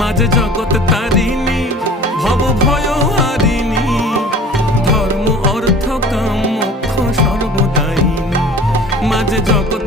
মাঝে জগৎ তারিণী, ভব ভয় হারিণী, ধর্ম অর্থ কাম মোক্ষ সর্বদায়িনী। মাঝে জগৎ